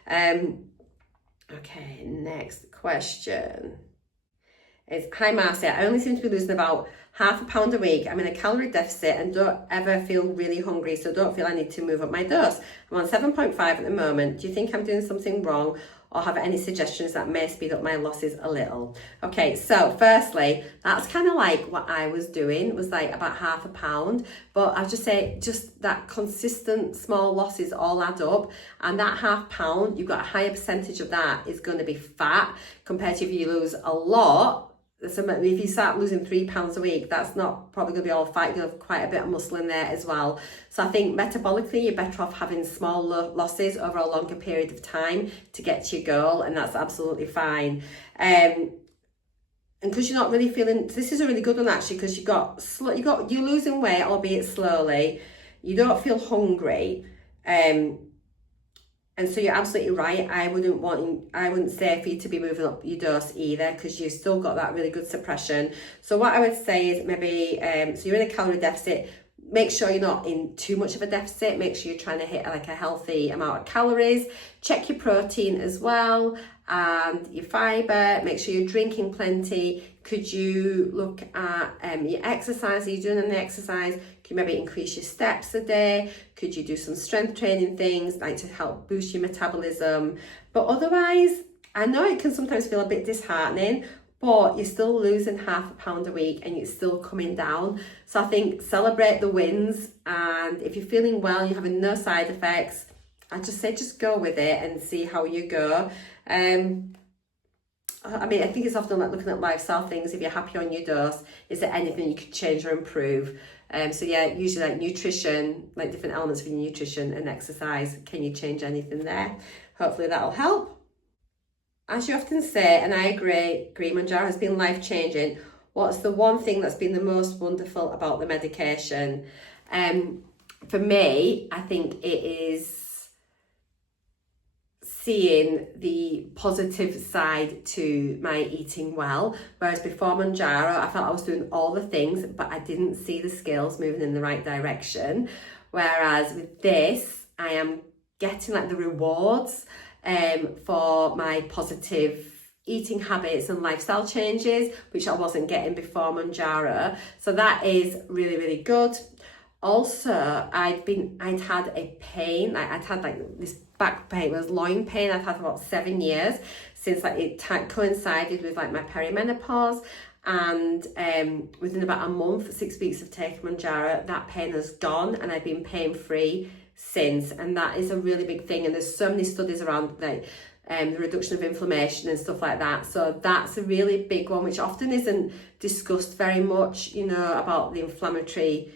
Okay, next question. It's, hi Marcea, I only seem to be losing about half a pound a week. I'm in a calorie deficit and don't ever feel really hungry, so don't feel I need to move up my dose. I'm on 7.5 at the moment. Do you think I'm doing something wrong, or have any suggestions that may speed up my losses a little? Okay, so firstly, that's kind of like what I was doing, was like about half a pound. But I'll just say, just that consistent small losses all add up, and that half pound, you've got a higher percentage of that is going to be fat, compared to if you lose a lot. So if you start losing 3 pounds a week, that's not probably going to be all fat. You'll have quite a bit of muscle in there as well. So I think metabolically, you're better off having small losses over a longer period of time to get to your goal, and that's absolutely fine. And because you're not really feeling, this is a really good one actually, because you're losing weight, albeit slowly. You don't feel hungry. And so you're absolutely right. I wouldn't say for you to be moving up your dose either, because you've still got that really good suppression. So what I would say is maybe, so you're in a calorie deficit, make sure you're not in too much of a deficit. Make sure you're trying to hit like a healthy amount of calories. Check your protein as well and your fibre. Make sure you're drinking plenty. Could you look at your exercise? Are you doing any exercise? Could you maybe increase your steps a day? Could you do some strength training things like to help boost your metabolism? But otherwise, I know it can sometimes feel a bit disheartening, but you're still losing half a pound a week and you're still coming down. So I think celebrate the wins, and if you're feeling well, you're having no side effects, I just say just go with it and see how you go. I mean, I think it's often like looking at lifestyle things. If you're happy on your dose, is there anything you could change or improve? So yeah, usually like nutrition, like different elements of your nutrition and exercise. Can you change anything there? Hopefully that'll help. As you often say, and I agree, Mounjaro has been life-changing. What's the one thing that's been the most wonderful about the medication? For me, I think it is seeing the positive side to my eating well. Whereas before Mounjaro, I felt I was doing all the things, but I didn't see the scales moving in the right direction. Whereas with this, I am getting like the rewards for my positive eating habits and lifestyle changes, which I wasn't getting before Mounjaro. So that is really, really good. Also, I'd had a pain, like I'd had like this back pain, it was loin pain I've had for about 7 years, since like it coincided with like my perimenopause. And within about a month, 6 weeks of taking Mounjaro, that pain has gone and I've been pain-free since. And that is a really big thing, and there's so many studies around like the reduction of inflammation and stuff like that. So that's a really big one, which often isn't discussed very much, you know, about the inflammatory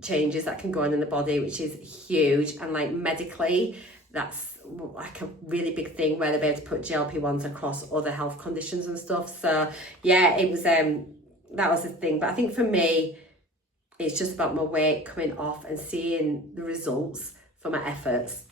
changes that can go on in the body, which is huge. And like medically, that's like a really big thing where they're able to put GLP-1s across other health conditions and stuff. So yeah, it was that was the thing. But I think for me, it's just about my weight coming off and seeing the results for my efforts.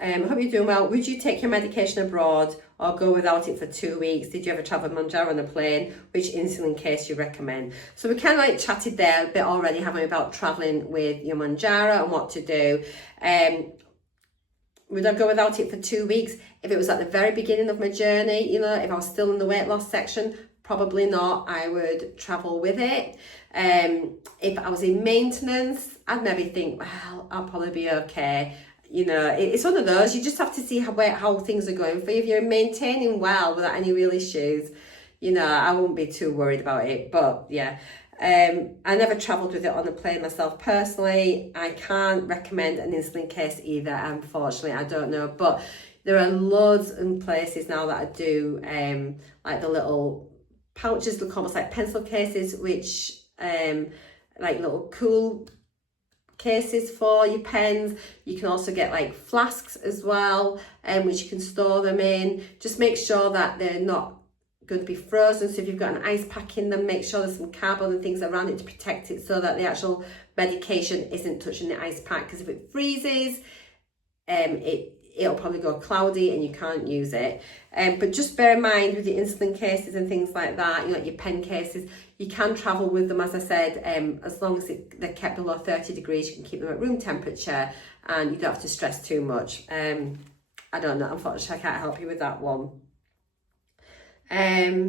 I hope you're doing well. Would you take your medication abroad or go without it for 2 weeks? Did you ever travel Mounjaro on a plane? Which insulin case you recommend? So we kind of like chatted there a bit already, haven't we, about traveling with your Mounjaro and what to do. Would I go without it for 2 weeks? If it was at the very beginning of my journey, you know, if I was still in the weight loss section, probably not. I would travel with it. If I was in maintenance, I'd maybe think, well, I'll probably be okay. You know, it's one of those, you just have to see how things are going for you. If you're maintaining well without any real issues, you know, I won't be too worried about it. But yeah, I never travelled with it on a plane myself personally. I can't recommend an insulin case either, unfortunately. I don't know, but there are loads and places now that I do like the little pouches, look almost like pencil cases, which like little cool cases for your pens. You can also get like flasks as well, which you can store them in. Just make sure that they're not going to be frozen. So if you've got an ice pack in them, make sure there's some cardboard and things around it to protect it so that the actual medication isn't touching the ice pack, because if it freezes, it'll probably go cloudy and you can't use it. But just bear in mind with your insulin cases and things like that, you know, like your pen cases, you can travel with them, as I said, as long as they're kept below 30 degrees, you can keep them at room temperature and you don't have to stress too much. I don't know, unfortunately I can't help you with that one. Hi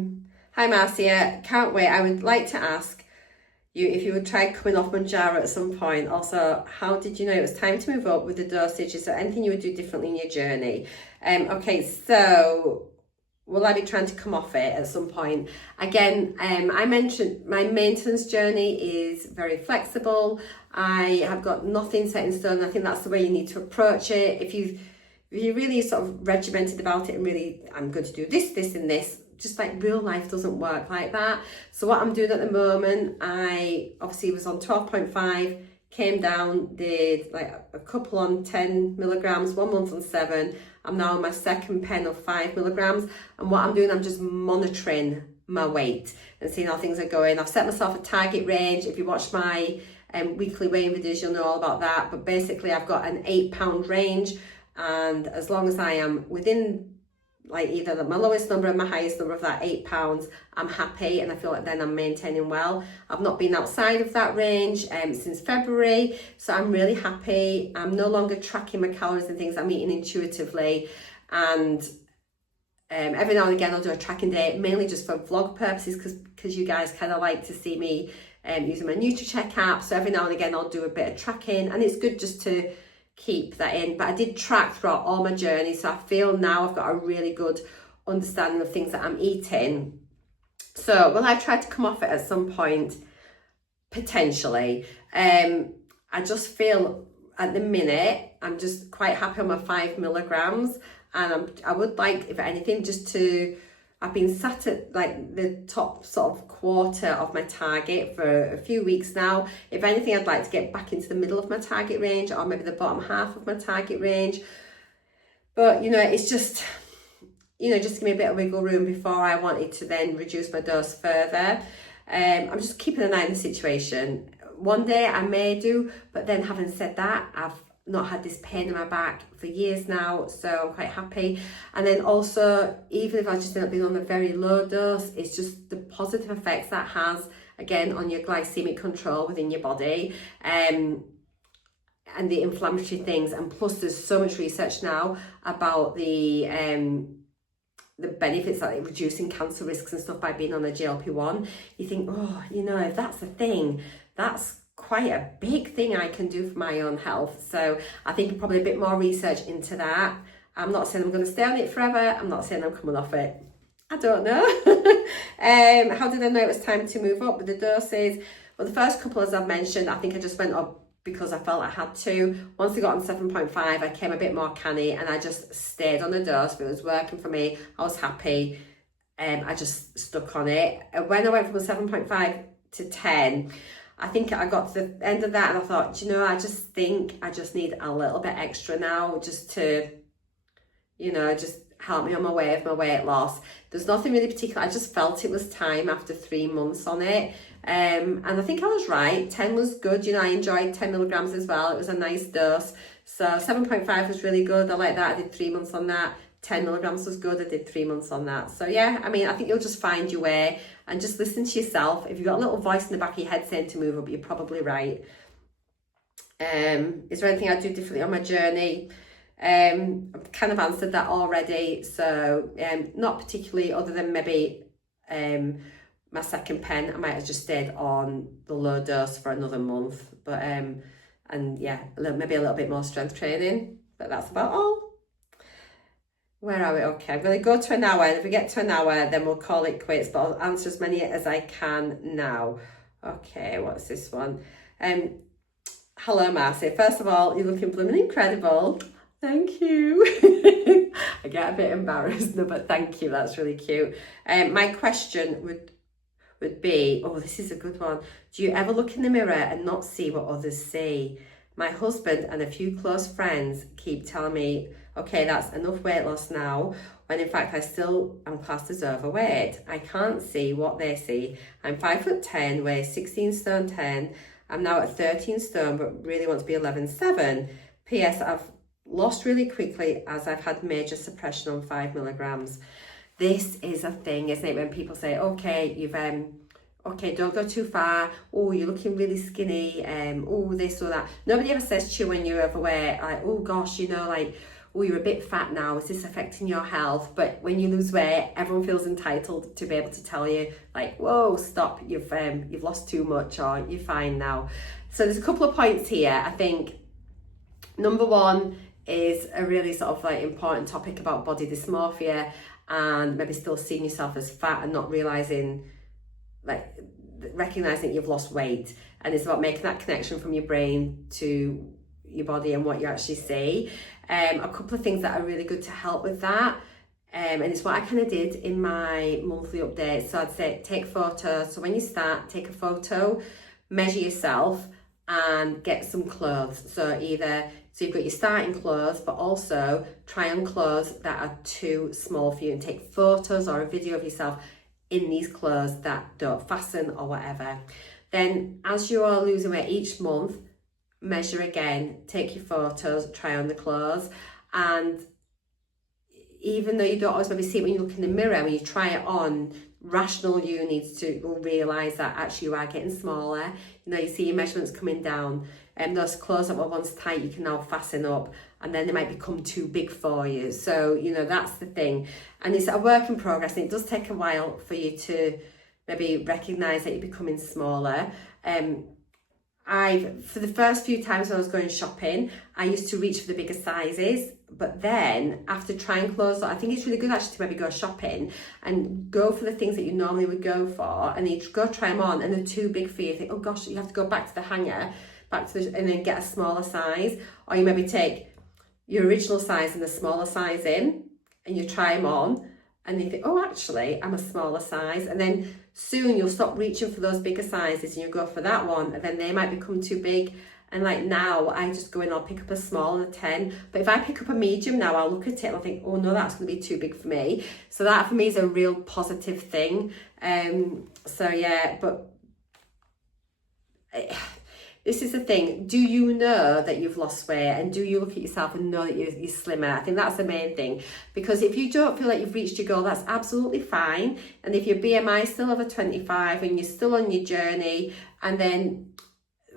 Marcea, can't wait. I would like to ask you if you would try coming off Mounjaro at some point. Also, how did you know it was time to move up with the dosage? Is there anything you would do differently in your journey? Okay, so will I be trying to come off it at some point? Again, I mentioned my maintenance journey is very flexible. I have got nothing set in stone. I think that's the way you need to approach it. If you're really sort of regimented about it and really, I'm going to do this, this and this, just like real life doesn't work like that. So what I'm doing at the moment, I obviously was on 12.5, came down, did like a couple on 10 milligrams, 1 month on 7. I'm now on my second pen of 5 milligrams. And what I'm doing, I'm just monitoring my weight and seeing how things are going. I've set myself a target range. If you watch my weekly weighing videos, you'll know all about that. But basically I've got an 8 pound range. And as long as I am within like either my lowest number and my highest number of that £8, I'm happy, and I feel like then I'm maintaining well. I've not been outside of that range since February, so I'm really happy. I'm no longer tracking my calories and things. I'm eating intuitively, and every now and again I'll do a tracking day, mainly just for vlog purposes, because you guys kind of like to see me using my NUTRACHECK app. So every now and again I'll do a bit of tracking, and it's good just to keep that in. But I did track throughout all my journey, so I feel now I've got a really good understanding of things that I'm eating. So will I try to come off it at some point? Potentially. I just feel at the minute I'm just quite happy on my 5 milligrams, and I would like, if anything, just to, I've been sat at like the top sort of quarter of my target for a few weeks now. If anything, I'd like to get back into the middle of my target range, or maybe the bottom half of my target range. But, you know, it's just, you know, just give me a bit of wiggle room before I wanted to then reduce my dose further. I'm just keeping an eye on the situation. One day I may do, but then having said that, I've not had this pain in my back for years now, so I'm quite happy. And then also, even if I just end up being on a very low dose, it's just the positive effects that has, again, on your glycemic control within your body, and the inflammatory things. And plus there's so much research now about the benefits, like reducing cancer risks and stuff by being on a GLP-1. You think, oh, you know, if that's the thing, that's quite a big thing I can do for my own health. So I think probably a bit more research into that. I'm not saying I'm going to stay on it forever. I'm not saying I'm coming off it. I don't know. How did I know it was time to move up with the doses? Well, the first couple, as I've mentioned, I think I just went up because I felt I had to. Once I got on 7.5, I came a bit more canny, and I just stayed on the dose. If it was working for me, I was happy. I just stuck on it. And when I went from a 7.5 to 10, I think I got to the end of that and I thought, you know, I just think I just need a little bit extra now, just to, you know, just help me on my way of my weight loss. There's nothing really particular. I just felt it was time after 3 months on it. And I think I was right. 10 was good. You know, I enjoyed 10 milligrams as well. It was a nice dose. So 7.5 was really good. I like that. I did 3 months on that. 10 milligrams was good. I did 3 months on that. So yeah, I mean, I think you'll just find your way and just listen to yourself. If you've got a little voice in the back of your head saying to move up, you're probably right. Is there anything I do differently on my journey? I've kind of answered that already. So not particularly, other than maybe my second pen, I might have just stayed on the low dose for another month. But and yeah, maybe a little bit more strength training. But that's about all. Where are we? Okay, I'm going to go to an hour, and if we get to an hour, then we'll call it quits, but I'll answer as many as I can now. Okay, what's this one? Hello, Marcea. First of all, you're looking blooming incredible. Thank you. I get a bit embarrassed, no, but thank you. That's really cute. My question would be, oh, this is a good one. Do you ever look in the mirror and not see what others see? My husband and a few close friends keep telling me, okay, that's enough weight loss now, when in fact I still am classed as overweight. I can't see what they see. I'm 5'10", weigh 16 stone 10. I'm now at 13 stone, but really want to be 11.7. P.S. I've lost really quickly as I've had major suppression on 5 milligrams. This is a thing, isn't it? When people say, okay, you've okay, don't go too far. Oh, you're looking really skinny. Oh, this or that. Nobody ever says to you when you're overweight, like, oh gosh, you know, like, oh, you're a bit fat now, is this affecting your health? But when you lose weight, everyone feels entitled to be able to tell you, like, whoa, stop, you've lost too much, or you're fine now. So there's a couple of points here. I think number one is a really sort of like important topic about body dysmorphia, and maybe still seeing yourself as fat and not recognizing that you've lost weight. And it's about making that connection from your brain to your body and what you actually see. A couple of things that are really good to help with that, and it's what I kind of did in my monthly update. So I'd say take photos. So when you start, take a photo, measure yourself, and get some clothes. So you've got your starting clothes, but also try on clothes that are too small for you, and take photos or a video of yourself in these clothes that don't fasten or whatever. Then as you are losing weight each month, measure again, take your photos, try on the clothes, and even though you don't always maybe see it when you look in the mirror, when you try it on, rational you needs to realise that actually you are getting smaller. You know, you see your measurements coming down, and those clothes that were once tight, you can now fasten up, and then they might become too big for you. So, you know, that's the thing. And it's a work in progress, and it does take a while for you to maybe recognise that you're becoming smaller. For the first few times when I was going shopping, I used to reach for the bigger sizes, but then after trying clothes, I think it's really good actually to maybe go shopping and go for the things that you normally would go for, and you go try them on and they're too big for you. You think, oh gosh, you have to go back to the hanger, and then get a smaller size. Or you maybe take your original size and the smaller size in, and you try them on, and you think, oh, actually, I'm a smaller size. And then soon you'll stop reaching for those bigger sizes and you go for that one, and then they might become too big. And like now, I just go in, I'll pick up a small and a 10. But if I pick up a medium now, I'll look at it and I'll think, oh no, that's going to be too big for me. So that for me is a real positive thing. So yeah, but this is the thing. Do you know that you've lost weight, and do you look at yourself and know that you're slimmer? I think that's the main thing, because if you don't feel like you've reached your goal, that's absolutely fine. And if your BMI is still over 25 and you're still on your journey, and then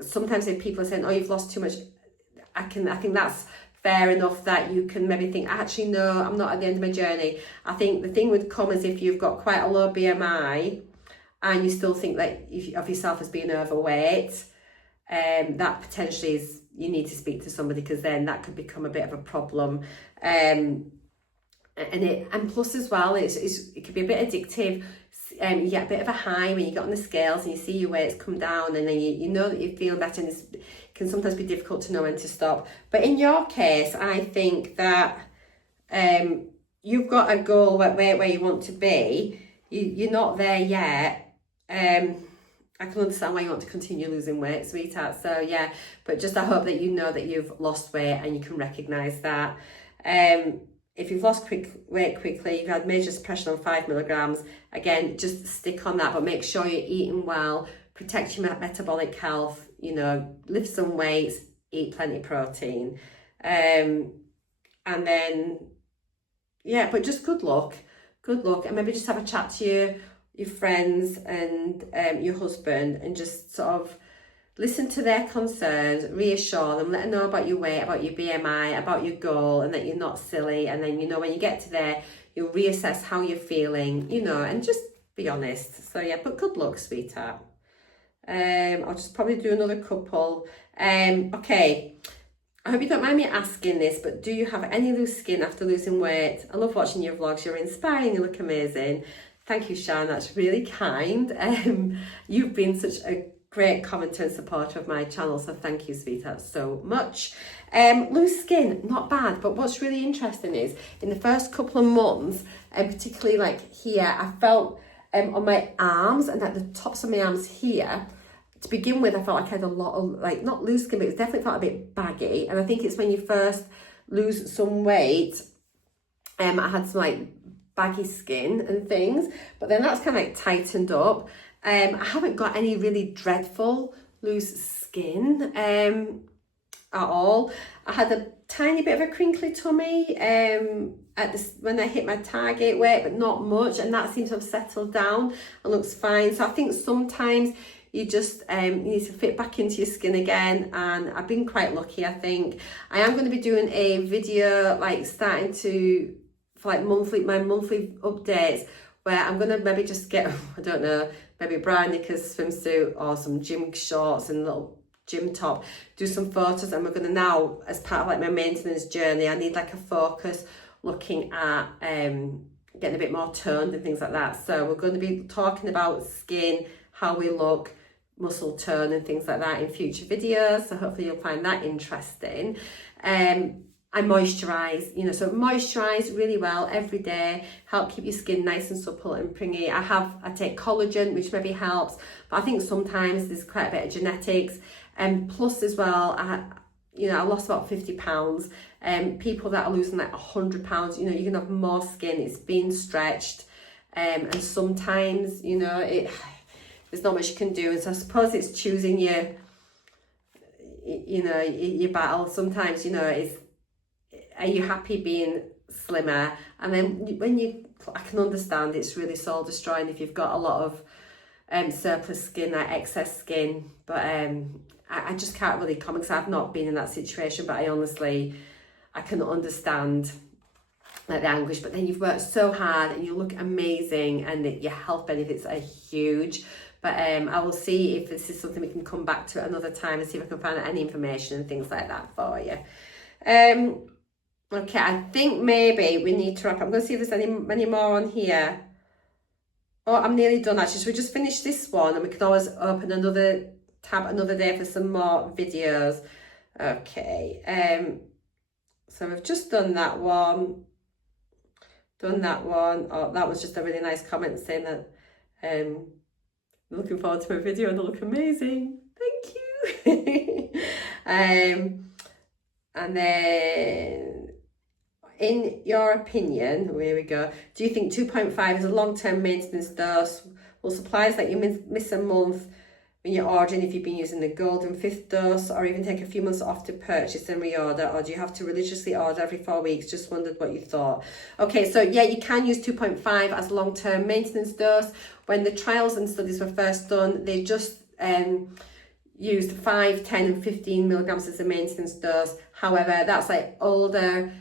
sometimes if people are saying, oh, you've lost too much, I think that's fair enough that you can maybe think, actually, no, I'm not at the end of my journey. I think the thing would come is if you've got quite a low BMI and you still think that of yourself as being overweight, that potentially is, you need to speak to somebody, because then that could become a bit of a problem. And plus as well, it could be a bit addictive. You get a bit of a high when you get on the scales and you see your weights come down, and then you know that you feel better, and it can sometimes be difficult to know when to stop. But in your case, I think that you've got a goal where you want to be. You're not there yet. I can understand why you want to continue losing weight, sweetheart. So yeah, but just I hope that you know that you've lost weight and you can recognise that. If you've lost weight quickly, you've had major suppression on 5 milligrams, again, just stick on that, but make sure you're eating well, protect your metabolic health, you know, lift some weights, eat plenty of protein. And then, yeah, but just good luck, and maybe just have a chat to your friends and your husband, and just sort of listen to their concerns, reassure them, let them know about your weight, about your BMI, about your goal, and that you're not silly. And then, you know, when you get to there, you'll reassess how you're feeling, you know, and just be honest. So yeah, but good luck, sweetheart. I'll just probably do another couple. Okay, I hope you don't mind me asking this, but do you have any loose skin after losing weight? I love watching your vlogs. You're inspiring, you look amazing. Thank you, Shan, that's really kind. You've been such a great commenter and supporter of my channel, so thank you, sweetheart, so much. Loose skin, not bad, but what's really interesting is in the first couple of months, and particularly like here, I felt on my arms and at the tops of my arms here, to begin with, I felt like I had a lot of, like, not loose skin, but it definitely felt a bit baggy. And I think it's when you first lose some weight, I had some like baggy skin and things, but then that's kind of like tightened up. I haven't got any really dreadful loose skin at all. I had a tiny bit of a crinkly tummy when I hit my target weight, but not much, and that seems to have settled down and looks fine. So I think sometimes you just you need to fit back into your skin again, and I've been quite lucky, I think. I am going to be doing a video, like starting to, for like my monthly updates, where I'm going to maybe just get, I don't know, maybe a brown knickers swimsuit or some gym shorts and a little gym top, do some photos, and we're going to now, as part of like my maintenance journey, I need like a focus looking at getting a bit more toned and things like that. So we're going to be talking about skin, how we look, muscle tone and things like that in future videos, so hopefully you'll find that interesting. I moisturise, you know, so moisturise really well every day, help keep your skin nice and supple and pringy. I take collagen, which maybe helps, but I think sometimes there's quite a bit of genetics. And plus as well, I lost about 50 pounds. People that are losing like 100 pounds, you know, you can have more skin, it's being stretched. And sometimes, you know, there's not much you can do. And so I suppose it's choosing your battle. Sometimes, you know, are you happy being slimmer. And then when I can understand it's really soul destroying if you've got a lot of surplus skin, like excess skin, but I just can't really comment because I've not been in that situation, but I can understand like the anguish. But then you've worked so hard and you look amazing, and your health benefits are huge. But I will see if this is something we can come back to another time and see if I can find out any information and things like that for you. Okay, I think maybe we need to wrap up. I'm going to see if there's any more on here. Oh, I'm nearly done actually. So we just finished this one, and we can always open another tab another day for some more videos. Okay, so we've just done that one. Oh, that was just a really nice comment saying that looking forward to my video and they look amazing. Thank you. And then, in your opinion, here we go, do you think 2.5 is a long-term maintenance dose? Will suppliers let you miss a month when you're ordering if you've been using the golden 5th dose, or even take a few months off to purchase and reorder, or do you have to religiously order every 4 weeks? Just wondered what you thought. Okay, so yeah, you can use 2.5 as long-term maintenance dose. When the trials and studies were first done, they just used 5, 10 and 15 milligrams as a maintenance dose. However, that's like older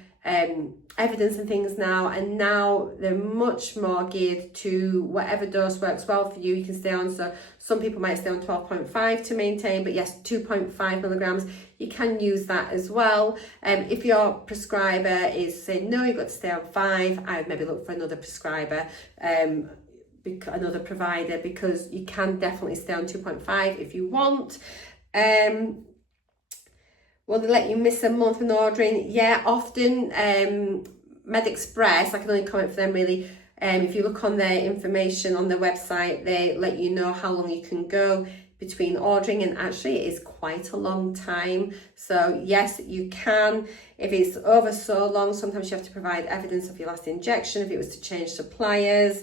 evidence and things now, and now they're much more geared to whatever dose works well for you. You can stay on, so some people might stay on 12.5 to maintain, but yes, 2.5 milligrams, you can use that as well. If your prescriber is saying no, you've got to stay on 5, I would maybe look for another prescriber, another provider, because you can definitely stay on 2.5 if you want. Will they let you miss a month in ordering? Yeah, often. MedExpress, I can only comment for them really. If you look on their information on their website, they let you know how long you can go between ordering, and actually it is quite a long time. So yes, you can. If it's over so long, sometimes you have to provide evidence of your last injection if it was to change suppliers.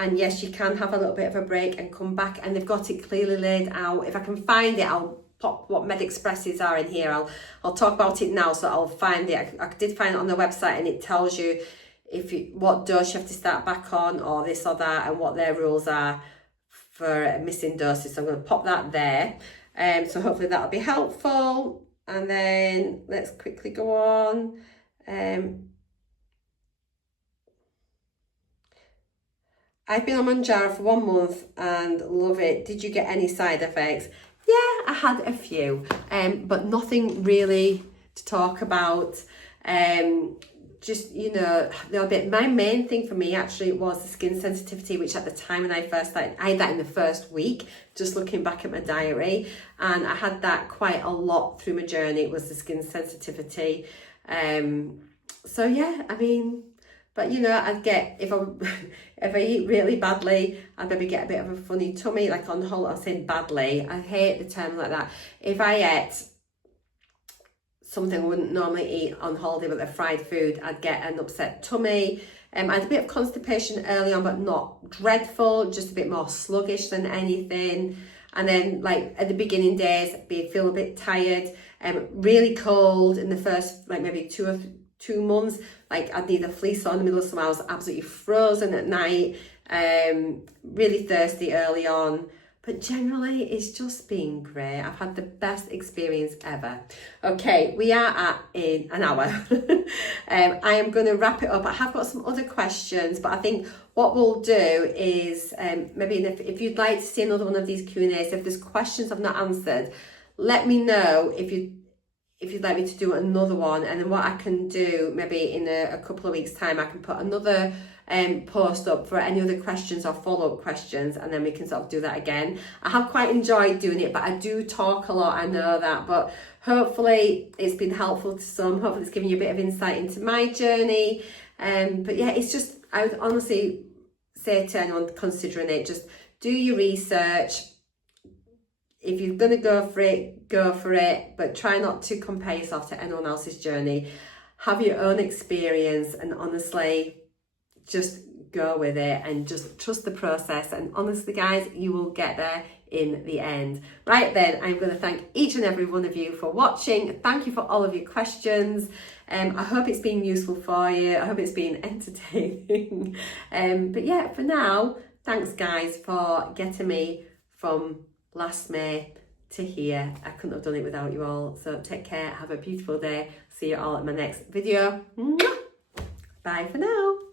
And yes, you can have a little bit of a break and come back, and they've got it clearly laid out. If I can find it, I'll pop what MedExpresses are in here. I'll talk about it now, so I'll find it. I did find it on their website, and it tells you what dose you have to start back on, or this or that, and what their rules are for missing doses. So I'm going to pop that there. So hopefully that'll be helpful. And then let's quickly go on. I've been on Mounjaro for 1 month and love it. Did you get any side effects? Yeah, I had a few, but nothing really to talk about. Just, you know, my main thing for me actually was the skin sensitivity, which at the time when I first started, I had that in the first week, just looking back at my diary. And I had that quite a lot through my journey, was the skin sensitivity. So yeah, I mean, but you know, I'd get, if I eat really badly, I'd maybe get a bit of a funny tummy, like on holiday. I'm saying badly, I hate the term like that. If I ate something I wouldn't normally eat on holiday, but a fried food, I'd get an upset tummy. I had a bit of constipation early on, but not dreadful, just a bit more sluggish than anything. And then like at the beginning days, I'd feel a bit tired, really cold in the first like maybe 2 months. Like I'd need a fleece on in the middle of summer. I was absolutely frozen at night, really thirsty early on. But generally, it's just been great. I've had the best experience ever. Okay, we are at in an hour. I am going to wrap it up. I have got some other questions, but I think what we'll do is maybe if you'd like to see another one of these Q&As, if there's questions I've not answered, let me know if you'd like me to do another one. And then what I can do, maybe in a couple of weeks' time, I can put another post up for any other questions or follow-up questions, and then we can sort of do that again. I have quite enjoyed doing it, but I do talk a lot, I know that, but hopefully it's been helpful to some. Hopefully it's given you a bit of insight into my journey. But yeah, it's just, I would honestly say to anyone considering it, just do your research. If you're going to go for it, but try not to compare yourself to anyone else's journey. Have your own experience, and honestly, just go with it and just trust the process. And honestly, guys, you will get there. in the end. Right then, I'm going to thank each and every one of you for watching. Thank you for all of your questions. I hope it's been useful for you. I hope it's been entertaining. But yeah, for now, thanks guys for getting me from last May to here. I couldn't have done it without you all. So take care, have a beautiful day. See you all at my next video. Bye for now.